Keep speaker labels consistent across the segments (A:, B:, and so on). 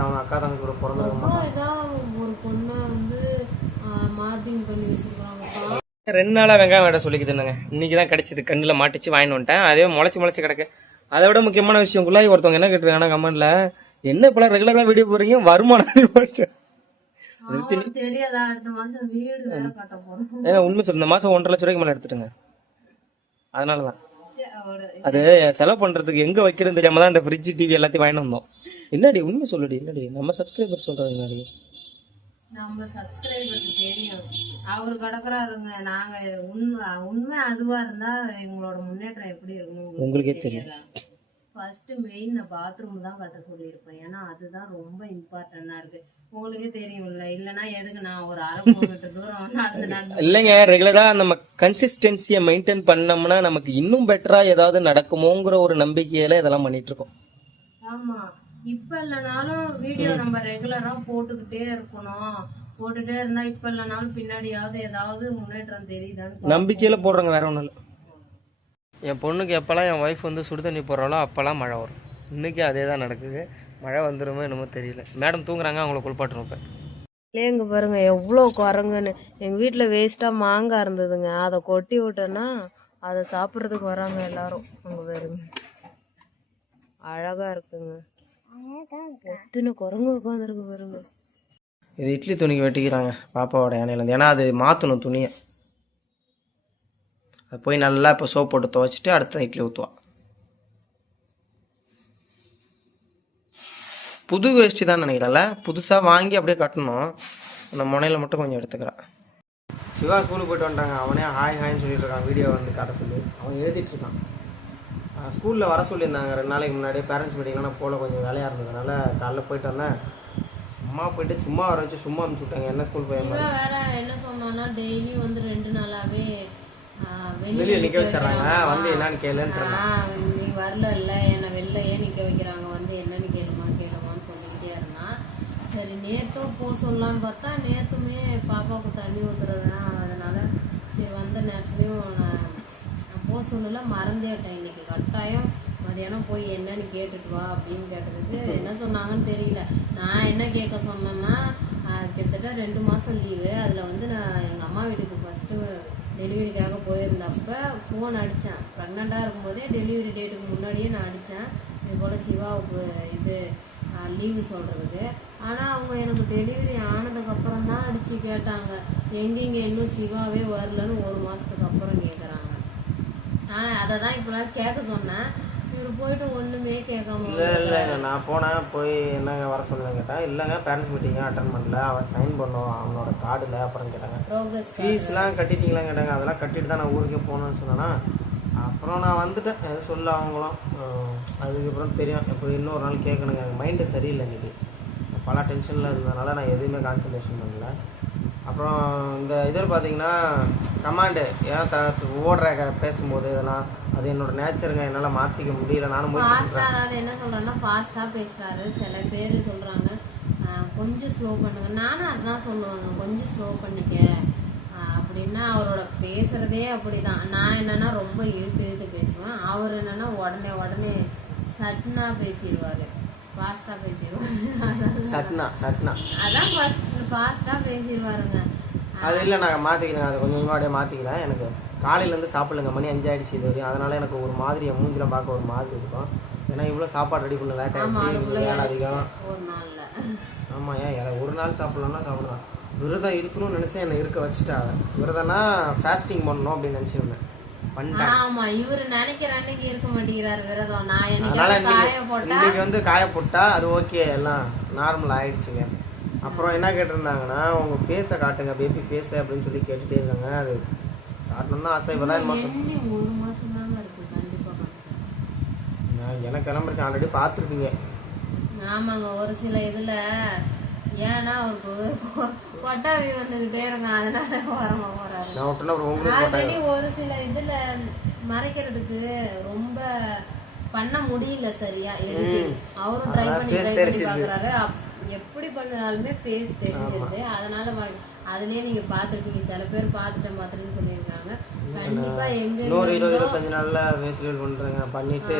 A: அது அவங்க அக்கா தங்கச்சி கூட
B: அவ்வளோ ஏதாவது ஒரு பொண்ணை வந்து மார்பிங் பண்ணி வச்சிருக்காங்கப்பா
A: ரெண்டு நாளாக வெங்காயம் வேட சொல்லிக்கிட்டு இருந்தாங்க. இன்னைக்கு தான் கிடைச்சது. கண்ணில் மாட்டிச்சு வாங்கிட்டு வந்துட்டேன். அதே முளைச்சி முளைச்சி கிடக்கு. அதை விட முக்கியமான விஷயம் குள்ளாய் ஒருத்தவங்க என்ன கேட்டிருக்காங்கன்னா கமெண்ட்ல என்ன இப்பெல்லாம் ரெகுலராக வீடியோ போறீங்க வருமானம்
B: மாசம்
A: ஏங்க உண்மை சொல்லு இந்த மாதம் ஒன்றரை லட்ச ரூபாய்க்கு மேலே எடுத்துட்டுங்க. அதனால தான்
B: அவட
A: அது செலவு பண்ணுறதுக்கு எங்கே வைக்கிறது தெரியாம தான் இந்த ஃப்ரிட்ஜ் டிவி எல்லாத்தையும் வாங்கிட்டு வந்தோம். என்னடி உண்மை சொல்லுடி என்னடி? நம்ம சப்ஸ்கிரைபர் சொல்கிறது என்னடி?
B: நம்ம சப்ஸ்கிரைபருக்கு தெரியும். அவர் கிடக்குறாருங்க. நாங்க உண்மை உண்மை அதுவா இருந்தா எங்களோட முன்னேற்றம் எப்படி இருக்கணும்
A: உங்களுக்கே தெரியும்.
B: ஃபர்ஸ்ட் மெயின் நான் பாத்ரூம் தான் கட்ட சொல்லியிருப்பேன். ஏன்னா அதுதான் ரொம்ப இம்பார்ட்டண்டா இருக்கு. உங்களுக்கே தெரியும்ல. இல்லைன்னா எதுக்கு நான் ஒரு அரை கிலோமீட்டர் தூரம் நடந்து நடந்து
A: இல்லைங்க ரெகுலராக நம்ம கன்சிஸ்டன்சியை மெயின்டைன் பண்ணோம்னா நமக்கு இன்னும் பெட்டராக ஏதாவது நடக்குமோங்கிற ஒரு நம்பிக்கையில இதெல்லாம் பண்ணிட்டு இருக்கோம்.
B: ஆமா. இப்ப இல்லைனாலும் வீடியோ நம்ம ரெகுலரா போட்டுக்கிட்டே இருக்கணும். போட்டுட்டே இருந்தா இப்ப இல்லைனாலும் பின்னாடியாவது ஏதாவது முன்னேற்றம் தெரியுதான்னு.
A: நம்பிக்கையில போடுறவங்க வேற ஒன்றும் இல்லை. என் பொண்ணுக்கு எப்போல்லாம் என் ஒய்ஃப் வந்து சுடு தண்ணி போடுறாளோ அப்போல்லாம் மழை வரும். இன்னைக்கு அதே தான் நடக்குது. மழை வந்துருமோ என்னமோ தெரியல. மேடம் தூங்குறாங்க அவங்கள குளிப்பாட்டுறோம் இப்போ.
B: இல்லைங்க பாருங்க எவ்வளோ குரங்குன்னு. எங்கள் வீட்டில் வேஸ்ட்டாக மாங்காய் இருந்ததுங்க. அதை கொட்டி விட்டேன்னா அதை சாப்பிட்றதுக்கு வராங்க எல்லாரும். அங்கே பாருங்க. அழகாக இருக்குங்க. எத்தனை குரங்கு உட்காந்துருக்கு பாருங்க.
A: இது இட்லி துணிக்கு வெட்டிக்கிறாங்க பாப்பாவோட யானையிலேருந்து ஏன்னா அது மாற்றணும் துணியை. அது போய் நல்லா இப்போ சோப் போட்டு துவைச்சிட்டு அடுத்த இட்லி ஊற்றுவான் புது வேஷ்டி தான் நினைக்கிறேன்ல புதுசாக வாங்கி அப்படியே கட்டணும். அந்த முனையில் மட்டும் கொஞ்சம் எடுத்துக்கிறேன் சிவா ஸ்கூலுக்கு போயிட்டு வந்துட்டாங்க. அவனே ஹாய் ஹாய்னு சொல்லிட்டு இருக்கான். வீடியோ வந்து காட்ட சொல்லி. அவன் எழுதிட்டு இருக்கான். ஸ்கூலில் வர சொல்லியிருந்தாங்க. ரெண்டு நாளைக்கு முன்னாடி பேரண்ட்ஸ் மீட்டிங்லாம் போல கொஞ்சம் வேலையாக இருந்ததுனால காலைல போயிட்டு வந்தேன். சும்மா போயிட்டு சும்மா வர வச்சு சும்மா அனுப்பிச்சு விட்டாங்க. என்ன ஸ்கூல் போய்
B: வேற என்ன சொன்னான்னா டெய்லி வந்து ரெண்டு நாளாவே
A: வெளியே நிற்க வச்சிடறாங்க. வந்து என்னன்னு கேளுன்னு
B: நீ வரல இல்ல என்னை வெளிலையே நிக்க வைக்கிறாங்க? வந்து என்னன்னு கேளுமா கேளுமான்னு சொல்லிக்கிட்டே இருந்தான் சரி நேத்தும் போக சொல்லலான்னு பார்த்தா நேத்துமே பாப்பாவுக்கு தண்ணி ஊத்துறதுதான். அதனால சரி வந்த நேரத்துலயும் நான் போக சொல்லல மறந்தேட்டேன் இன்னைக்கு. கட்டாயம் மதியானம் போய் என்னன்னு கேட்டுட்டு வா அப்படின்னு கேட்டதுக்கு என்ன சொன்னாங்கன்னு தெரியல. நான் என்ன கேட்க சொன்னேன்னா கிட்டத்தட்ட ரெண்டு மாதம் லீவு அதில் வந்து நான் எங்கள் அம்மா வீட்டுக்கு ஃபஸ்ட்டு டெலிவரிக்காக போயிருந்தப்ப ஃபோன் அடித்தேன் ப்ரெக்னெண்ட்டாக இருக்கும்போதே டெலிவரி டேட்டுக்கு முன்னாடியே நான் அடித்தேன் இது போல் சிவாவுக்கு இது லீவு சொல்கிறதுக்கு ஆனால் அவங்க எனக்கு டெலிவரி ஆனதுக்கப்புறம் தான் அடித்து கேட்டாங்க. எங்கெங்கே இன்னும் சிவாவே வரலன்னு ஒரு மாதத்துக்கு அப்புறம் கேட்குறாங்க ஆனால் அதை தான் இப்போலாம் கேட்க சொன்னேன். இவர் போயிட்டு ஒன்றுமே கேட்காம
A: இல்லை இல்லை நான் போனேன் போய் என்னங்க வர சொல்லுங்க கேட்டேன் இல்லைங்க பேரண்ட்ஸ் மீட்டிங்காக அட்டன் பண்ணல. அவன் சைன் பண்ணோம் அவனோட கார்டில் அப்புறம் கேட்டாங்க.
B: ப்ரோக்ரஸ்
A: ஃபீஸ்லாம் கட்டிட்டீங்களா கேட்டாங்க. அதெல்லாம் கட்டிட்டு தான் நான் ஊருக்கே போகணும்னு சொன்னேன்னா அப்புறம் நான் வந்துட்டேன். எதுவும் சொல்ல அவங்களும் அதுக்கப்புறம் தெரியும். இப்போ இன்னொரு நாள் கேட்கணுங்க. மைண்டு சரியில்லை இன்னைக்கு. பல டென்ஷனில் இருந்ததுனால நான் எதுவுமே கான்சன்ட்ரேஷன் பண்ணல. அப்புறம் இந்த இதில் பார்த்தீங்கன்னா கமாண்டு ஏன் த ஓடுற பேசும்போது இதெல்லாம் அது என்னோட நேச்சருங்க என்னால் மாற்றிக்க முடியல. நானும்
B: ஃபாஸ்ட்டாக அதாவது என்ன சொல்கிறேன்னா ஃபாஸ்ட்டாக பேசுகிறாரு சில பேர் சொல்கிறாங்க கொஞ்சம் ஸ்லோ பண்ணுங்க. நானும் அதான் சொல்லுவாங்க கொஞ்சம் ஸ்லோ பண்ணிக்க. அப்படின்னா அவரோட பேசுகிறதே அப்படிதான். நான் என்னன்னா ரொம்ப இழுத்து இழுத்து பேசுவேன். அவர் என்னன்னா உடனே உடனே சட்னா பேசிடுவார் ஃபாஸ்ட்டாக பேசிடுவார்
A: சட்னா சட்னா.
B: அதான் ஃபஸ்ட் ஃபாஸ்ட்டாக பேசிடுவாருங்க.
A: அது இல்லை நான் மாற்றிக்கிறேன் அதை கொஞ்சம் முன்னாடியே மாற்றிக்கிறேன் எனக்கு காலையிலேருந்து சாப்பிடலங்க. மணி அஞ்சு ஆயிடுச்சு இது வரையும். அதனால எனக்கு ஒரு மாதிரி மூஞ்சிலாம் பார்க்க ஒரு மாதிரி இருக்கும். ஏன்னா இவ்வளோ சாப்பாடு ரெடி பண்ண லேட்
B: அதுக்குள்ளே
A: வேலை அதிகம்.
B: ஒரு நாளில்.
A: ஆமாம் ஏன்? ஒரு நாள் சாப்பிட்லாம்னா சாப்பிடலாம். விரதம் இருக்கணும்னு நினச்சேன். என்னை இருக்க வச்சுட்டா. விரதம்னா ஃபாஸ்டிங் பண்ணணும் அப்படின்னு நினச்சிருந்தேன்.
B: ஆமா இவரு நினைக்கிற அன்னைக்கு இருக்க மாட்டேங்கிறாரு விரதம். நான் காய போட்டா
A: இன்னைக்கு வந்து காய போட்டா அது ஓகே எல்லாம் நார்மல் ஆயிடுச்சுங்க. அப்புறம் என்ன கேட்டிருந்தாங்கன்னா உங்க ஃபேஸை காட்டுங்க பேபி ஃபேஸை அப்படின்னு சொல்லி கேட்டுட்டே இருக்காங்க. அது காட்டணும்னா ஆசை. இப்பதான் மாசம்
B: எண்ணி ஒரு மாசம் தாங்க இருக்கு கண்டிப்பா.
A: நான் எனக்கு கிளம்பிடுச்சு ஆல்ரெடி பார்த்துருப்பீங்க.
B: ஆமாங்க ஒரு சில இதுல ஏன்னா அவருக்கு கொட்டாவி வந்துகிட்டே இருங்க அதனால வரமா போறாரு. ஆல்ரெடி ஒரு சில இதுல மறைக்கிறதுக்கு ரொம்ப பண்ண முடியல சரியா எடிட்டிங் அவரும் ட்ரை பண்ணி ட்ரை பண்ணி பாக்குறாரு. எப்படி பண்ணாலுமே ஃபேஸ் தெரிஞ்சிருது. அதனால அதுலயே நீங்க பாத்துருப்பீங்க சில பேர் பாத்துட்டேன் பாத்துட்டேன்னு சொல்லியிருக்காங்க. கண்டிப்பா எங்க
A: இருபது இருபத்தஞ்சு நாள்ல ஃபேஸ் பண்றேங்க பண்ணிட்டு.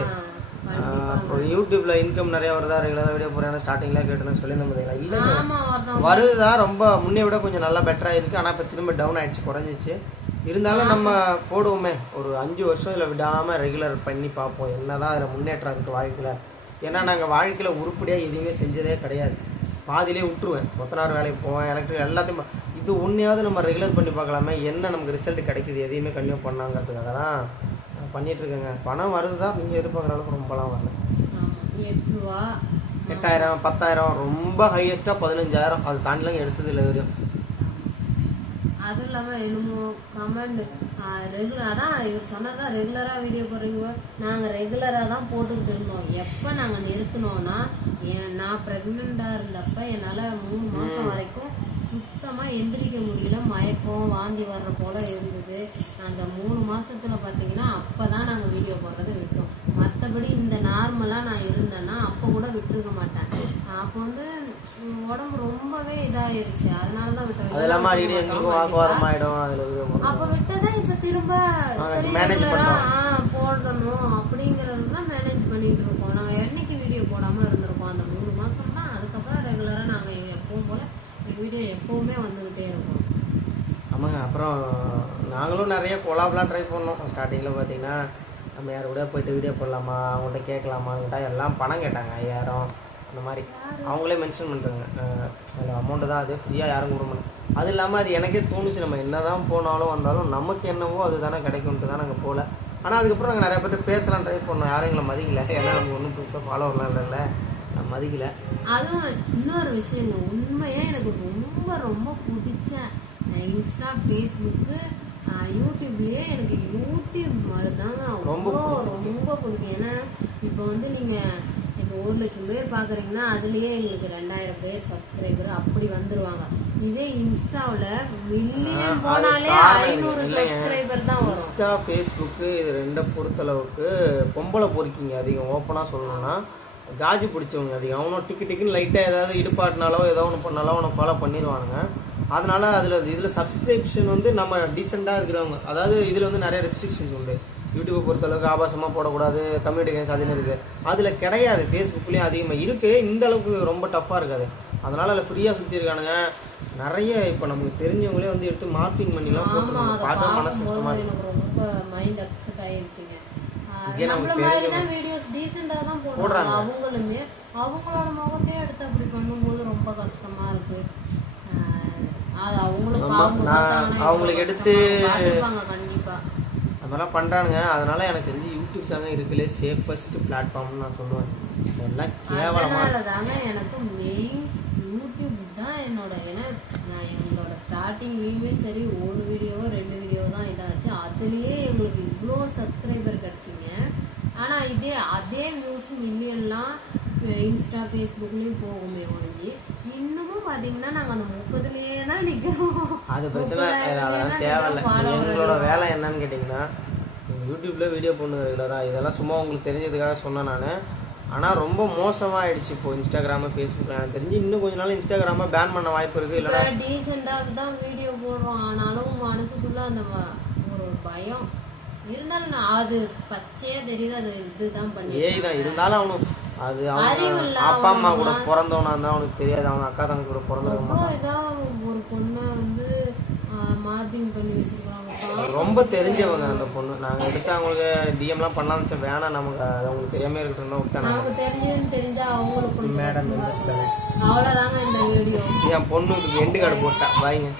A: ஒரு யூடியூப்ல இன்கம் நிறைய வருதா ரெகுலராக வீடியோ போகிறேன் ஸ்டார்டிங்ல கேட்டுன்னு சொல்லியிருந்தேன் பார்த்தீங்களா
B: ஒருத்தவங்க
A: வருதுதான் ரொம்ப முன்னே விட கொஞ்சம் நல்லா பெட்டரா இருக்கு. ஆனா இப்ப திரும்ப டவுன் ஆயிடுச்சு குறைஞ்சிச்சு. இருந்தாலும் நம்ம போடுவோமே ஒரு அஞ்சு வருஷம் இதுல விடாம ரெகுலர் பண்ணி பார்ப்போம். என்னதான் அதுல முன்னேற்றம் இருக்கு வாழ்க்கையில. ஏன்னா நாங்க வாழ்க்கையில உருப்படியா எதுவுமே செஞ்சதே கிடையாது. பாதியிலே விட்டுருவேன். கொத்தனார் வேலைக்கு போவேன் எலக்ட்ரிக் எல்லாத்தையும் இது ஒன்றையாவது நம்ம ரெகுலர் பண்ணி பார்க்கலாமே. என்ன நமக்கு ரிசல்ட் கிடைக்குது எதையுமே கண்டினியூ பண்ணாங்கிறதுக்காக தான் பண்ணிட்டு இருக்கேங்க பணம் வருதுதான் நீங்க எதிர்பார்க்குற அளவுக்கு ரொம்பலாம் வரல.
B: ஆமா எட்டு ரூபா.
A: எட்டாயிரம் பத்தாயிரம் ரொம்ப ஹையஸ்டா பதினஞ்சாயிரம். அது தாண்டிலாம் எடுத்தது இல்லை வரையும்
B: அதுவும் இல்லாம என்னமோ கமெண்ட் ரெகுலர் அதான் இவர் சொன்னதான் ரெகுலரா வீடியோ போடுறீங்க நாங்க ரெகுலரா தான் போட்டுக்கிட்டு இருந்தோம். எப்ப நாங்க நிறுத்தினோம்னா என் நான் பிரெக்னெண்டா இருந்தப்ப என்னால மூணு மாசம் வரைக்கும் சுத்தமா எந்திரிக்க முடியல. மயக்கம் வாந்தி வர்ற போல இருந்தது. அந்த மூணு மாசத்துல பாத்தீங்கன்னா அப்பதான் நாங்க வீடியோ போடுறதை விட்டோம். மத்தபடி இந்த நார்மலா நான் இருந்தேன்னா அப்ப கூட விட்டுருக்க மாட்டேன். அப்போ வந்து உடம்பு ரொம்பவே இதாயிருச்சு. அதனாலதான் விட்டேன்.
A: அது இல்லாம அடிக்கடி எங்களுக்கும் வாக்குவாதம் ஆயிடும் அதுல வீடியோ போடுறோம்.
B: அப்ப விட்டதை இப்ப திரும்ப சரி
A: manage
B: ரெகுலரா போடணும் அப்படிங்கறது தான் மேனேஜ் பண்ணிட்டு இருக்கோம். நாங்க என்னைக்கு வீடியோ போடாம இருந்திருக்கோம் அந்த மூணு மாசம் தான் அதுக்கப்புறம் ரெகுலரா நாங்க எங்க எப்பவும் போல வீடியோ எப்பவுமே வந்துகிட்டே இருக்கும்.
A: ஆமாங்க அப்புறம் நாங்களும் நிறைய கொலாப்லாம் ட்ரை பண்ணோம். ஸ்டார்டிங்கில் பார்த்தீங்கன்னா நம்ம யார் கூட போயிட்டு வீடியோ போடலாமா அவங்கள்ட்ட கேட்கலாமா கேட்டால் எல்லாம் பணம் கேட்டாங்க ஐயாயிரம் அந்த மாதிரி. அவங்களே மென்ஷன் பண்ணுறாங்க அதில் அமௌண்ட்டு தான் அது. ஃப்ரீயாக யாரும் கொடுக்க மாட்டோம் அது இல்லாமல் அது எனக்கே தோணுச்சு நம்ம என்ன தான் போனாலும் வந்தாலும் நமக்கு என்னவோ அதுதானே கிடைக்கும்ட்டு தான் நாங்கள் போகல ஆனால் அதுக்கப்புறம் நாங்கள் நிறைய பேர்ட்ட பேசலாம் ட்ரை பண்ணோம். யாரும் எங்களை மதிக்கல. ஏன்னா நம்ம ஒன்றும் புதுசாக ஃபாலோவர்லாம் இல்லைல்ல. நான் மதிக்கல.
B: அதுவும் இன்னொரு விஷயங்க உண்மையா எனக்கு ரொம்ப ரொம்ப பிடிச்ச இன்ஸ்டா ஃபேஸ்புக்கு யூடியூப்லயே எனக்கு யூடியூப் மட்டும்தாங்க
A: ரொம்ப
B: ரொம்ப பிடிக்கும். ஏன்னா இப்போ வந்து நீங்க இப்போ ஒரு லட்சம் பேர் பாக்குறீங்கன்னா அதுலயே எங்களுக்கு ரெண்டாயிரம் பேர் சப்ஸ்கிரைபர் அப்படி வந்துருவாங்க. இதே இன்ஸ்டாவுல மில்லியன் போனாலே ஐநூறு சப்ஸ்கிரைபர் தான் வரும்.
A: இன்ஸ்டா ஃபேஸ்புக்கு இது ரெண்டை பொறுத்தளவுக்கு பொம்பளை பொறுக்கிங்க அதிகம் ஓப்பனாக சொல்லணும்னா. காஜி பிடிச்சவங்க அதிகம். அவனும் டிக்கு டிக்குன்னு லைட்டாக ஏதாவது இடுப்பாட்டினாலோ ஏதோ ஒன்று பண்ணாலோ அவனை ஃபாலோ பண்ணிடுவானுங்க. அதனால அதில் இதில் சப்ஸ்கிரிப்ஷன் வந்து நம்ம டீசெண்டாக இருக்கிறவங்க அதாவது இதில் வந்து நிறைய ரெஸ்ட்ரிக்ஷன்ஸ் உண்டு. யூடியூப்பை பொறுத்தளவுக்கு ஆபாசமாக போடக்கூடாது கம்யூனிட்டி கைன்ஸ் அதுன்னு இருக்கு. அதில் கிடையாது ஃபேஸ்புக்லேயும் அதிகமாக இருக்கு இந்த அளவுக்கு ரொம்ப டஃப்பாக இருக்காது. அதனால அதில் ஃப்ரீயாக சுற்றி இருக்கானுங்க. நிறைய இப்போ நமக்கு தெரிஞ்சவங்களே வந்து எடுத்து மார்க்கிங் பண்ணிலாம்
B: அதை
A: பார்க்க மனசு
B: எனக்கு ரொம்ப மைண்ட் அப்செட்
A: இங்கே
B: நம்மள
A: நமக்கு
B: மாதிரி தான் வீடியோஸ் டீசெண்டா தான் போடுறாங்க. அவங்களுமே அவங்களோட முகத்தையே எடுத்து அப்படி பண்ணும்போது ரொம்ப கஷ்டமா இருக்கு. அது அவங்களும்
A: அவங்களுக்கு எடுத்து-
B: கண்டிப்பா.
A: அது மாதிரிலாம் பண்ணுறானுங்க அதனால எனக்கு தெரிஞ்சு யூடியூப் தாங்க இருக்கலே சேஃபஸ்ட் பிளாட்ஃபார்ம்னு நான் சொல்லுவேன். எல்லாம் கேவலமாக
B: தாங்க எனக்கு மெயின் யூடியூப் தான் என்னோட ஏன்னா நான் எங்களோட ஸ்டார்டிங்லேயுமே சரி ஒரு வீடியோவோ ரெண்டு வீடியோ தான் இதாச்சு. அதுலேயே எங்களுக்கு இவ்வளோ சப்ஸ்கிரைபர் கிடச்சிங்க. ஆனால் இதே அதே வியூஸ் மில்லியன்லாம் இன்ஸ்டா ஃபேஸ்புக்லேயும் போகுமே ஒழிஞ்சு. இன்னமும் பார்த்தீங்கன்னா நாங்கள் அந்த முப்பதுலேயே தான் நிற்கிறோம்
A: அது பிரச்சனை தேவையில்லை. எங்களோட வேலை என்னன்னு கேட்டிங்கன்னா யூடியூப்ல வீடியோ ரெகுலராக இதெல்லாம் சும்மா உங்களுக்கு தெரிஞ்சதுக்காக சொன்னேன் நான். ஆனால் ரொம்ப மோசமாக ஆயிடுச்சு இப்போ இன்ஸ்டாகிராமு ஃபேஸ்புக் எனக்கு தெரிஞ்சு இன்னும் கொஞ்ச நாள் இன்ஸ்டாகிராமை பேன் பண்ண வாய்ப்பு இருக்குது இல்லைன்னா
B: இப்போ டீசெண்டாக தான் வீடியோ போடுறோம் ஆனாலும் மனசுக்குள்ள அந்த ஒரு பயம். இருந்தாலும் நான் அது பச்சையா தெரியுது அது இதுதான் பண்ணி
A: ஏய் தான் இருந்தாலும் அவனுக்கு அது அவன் அப்பா அம்மா கூட பிறந்தவனா இருந்தால் அவனுக்கு தெரியாது. அவன் அக்கா தங்க கூட பிறந்தவன்
B: இதா ஒரு பொண்ணை வந்து மார்பிங் பண்ணி வச்சிருக்காங்க
A: ரொம்ப தெரிஞ்சவங்க அந்த பொண்ணு. நாங்கள் எடுத்து அவங்களுக்கு டிஎம்லாம் பண்ணலாம்னு நினச்சோம் வேணாம். நமக்கு அவங்களுக்கு தெரியாம இருக்கட்டும். நான்.
B: நமக்கு தெரிஞ்சதுன்னு தெரிஞ்சா அவங்களுக்கு
A: மேடம்
B: அவ்வளோதாங்க இந்த வீடியோ
A: என் பொண்ணுக்கு எண்டு கார்டு போட்டா. பாய்ங்க